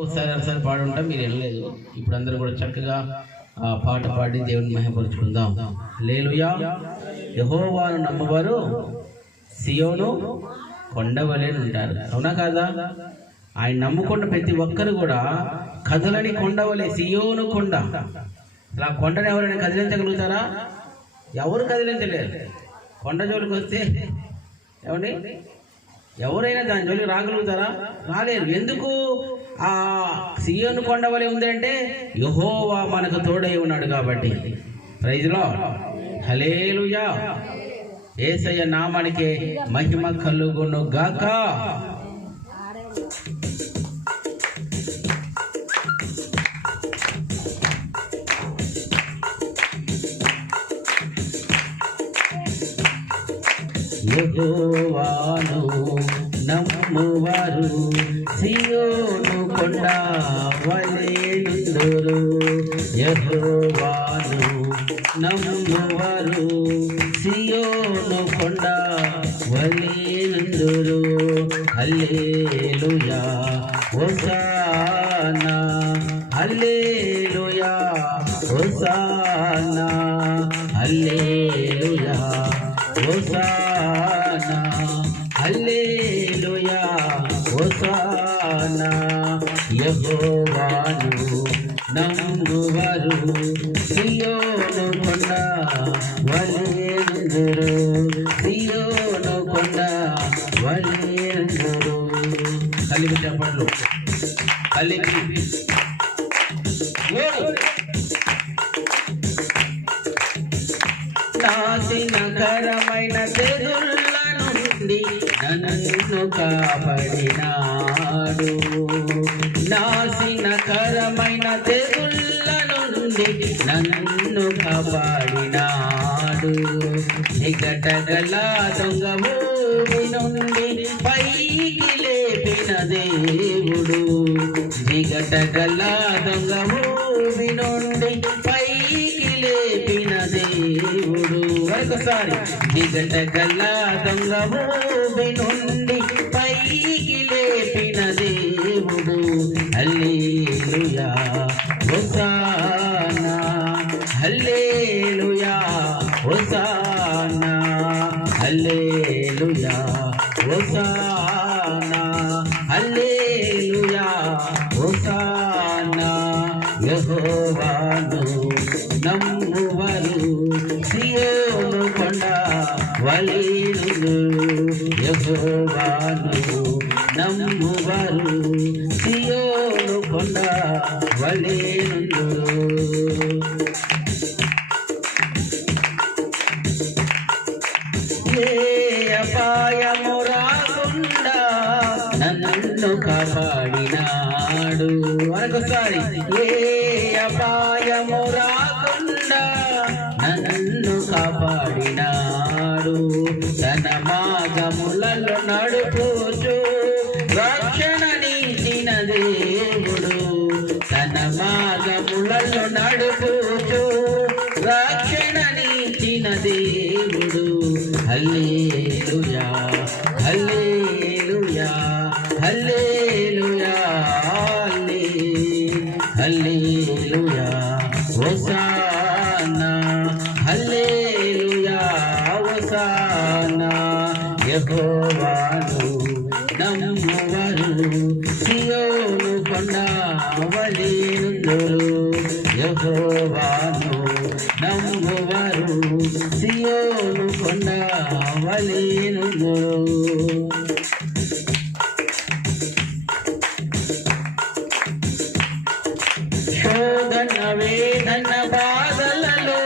ఒకసారి ఒకసారి పాడుంటాం మీరు వెళ్ళలేదు ఇప్పుడు అందరూ కూడా చక్కగా ఆ పాట పాడి దేవుని మహిమపరుచుకుందాం లేలుయా యహోవాను నమ్మవారు సియోను కొండవలే ఉంటారు. అవునా కాదా? ఆయన నమ్ముకున్న ప్రతి ఒక్కరు కూడా కదలని కొండవలే సియోను కొండ. అలా కొండను ఎవరైనా కదిలించగలుగుతారా? ఎవరు కదిలించలేరు. కొండ జోలికి వస్తే ఏమండి? ఎవరైనా దాని జోలికి రాగలుగుతారా? రాలేరు. ఎందుకు? ఆ సియోను కొండ వలె ఉందంటే యహోవా మనకు తోడై ఉన్నాడు కాబట్టి. ప్రైజ్లో హలేలుయా ఏసయ్య నామానికి మహిమ కలుగును గాక యెహోవాను నమ్మువారు. సియోను కొండ వలెనుందురు యహోవాను నమ్మువారు. సియోను కొండ వలెనుందురు hallelujah hosanna. Hallelujah hosanna. Hallelujah hosanna యెహోవాను నమ్మువారు. సియోను కొండ వలెందురు సియోను కొండ వలెందురు కలిపి చెప్పండి. కలిపి నన్ను కాపాడినాడు నాశనకరమైన తెగుళ్ళ నుండి నన్ను కాపాడినాడు. నిగటగల దొంగ ఊరి నుండి పైకి లేపిన దేవుడు. జిగటగల దొంగ ఊరి నుండి పైకి లేపిన దేవుడు. ఒకసారి దిగట గల్ల దొంగ నుండి hallelujah hosanna. Hallelujah hosanna. Hallelujah hosanna. Hallelujah hosanna. యెహోవాను నమ్మువరు సియోను కొండ వలీను. యెహోవాను నమ్మువరు అపాయము రాకుండా నన్ను కాపాడినాడు. మరొకసారి. ఏ అపాయము రాకుండా నన్ను కాపాడినాడు. తన మాగములలో నడుపుచు రక్షణనిచ్చిన దేవుడు. తన మాగములలో నడుపుచు రక్షణనిచ్చిన దేవుడు. హల్లేలుయా హల్లేలుయా హల్లేలుయా హల్లే హల్లేలుయా హోసానా హల్లేలుయా హోసానా. యెహోవాను నమ్మువరు సియోను కొండ వలీనుందురు యహోవాను నమ్మువరు సియోను కొండవలేను శోధన వేదన బాధలలో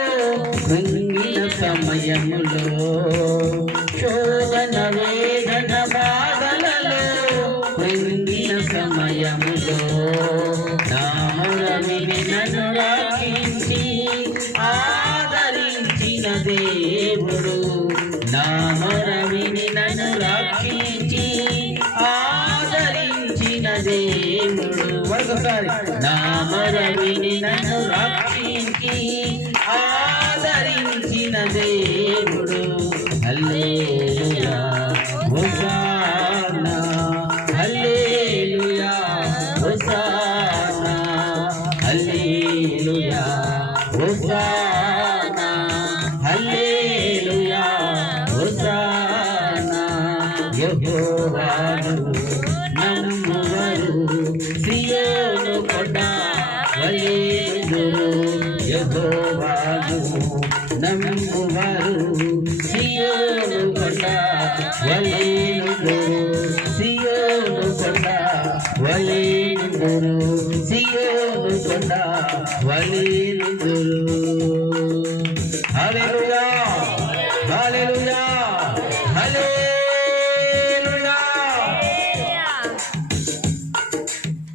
కృంగిన సమయములో. శోధన వేదన బాధలలో కృంగిన సమయములో. నామరమిని నన్ను దేవుడు ఒకసారి నామరవిని నన్ను రక్షించి ఆదరించిన దేవుడు hallelujah hosanna hallelujah hosanna hallelujah hosanna hallelujah hosanna యెహోవా వలెనుదురు సియోను కొండ వలెనుదురు సియోను కొండ వలెనుదురు